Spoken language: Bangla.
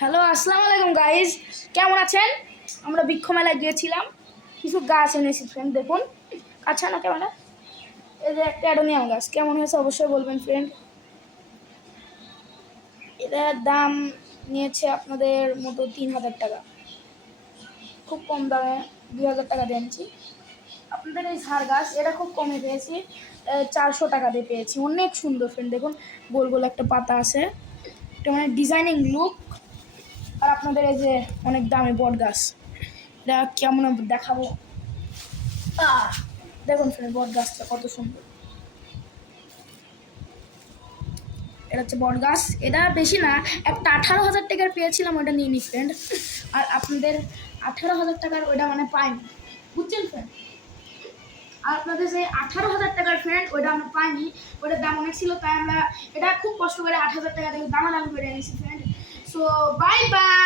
হ্যালো, আসসালামু আলাইকুম গাইজ। কেমন আছেন? আমরা বৃক্ষ মেলায় গিয়েছিলাম, কিছু গাছ এনেছি ফ্রেন্ড। দেখুন, আচ্ছা না কেমন? এই যে একটা অ্যাডোনিয়াম গাছ, কেমন হয়েছে অবশ্যই বলবেন ফ্রেন্ড। এটার দাম নিয়েছে আপনাদের মতো 3,000 টাকা, খুব কম দামে 2,000 টাকা দিয়ে এনেছি। আপনাদের এই ঝাড় গাছ, এটা খুব কমে পেয়েছি, 400 টাকা দিয়ে পেয়েছি। অনেক সুন্দর ফ্রেন্ড, দেখুন গোল গোল একটা পাতা আছে, এটা মানে ডিজাইনিং লুক। আর আপনাদের এই যে অনেক দামি বট গাছ, এটা কেমন দেখাবো। দেখুন ফ্রেন্ড, বট গাছটা কত সুন্দর। এটা হচ্ছে বট গাছ, এটা বেশি না, একটা 18,000 টাকার পেয়েছিলাম, ওটা নিয়ে নি ফ্রেন্ড। আর আপনাদের 18,000 টাকার ওইটা মানে পাইনি, বুঝছেন ফ্রেন্ড। আর আপনাদের যে 18,000 টাকার ফ্রেন্ড, ওইটা আমরা পাইনি, ওইটার দাম অনেক ছিল, তাই আমরা এটা খুব কষ্ট করে 8,000 টাকা থেকে দামাদামি করে এনেছি ফ্রেন্ড। So bye bye.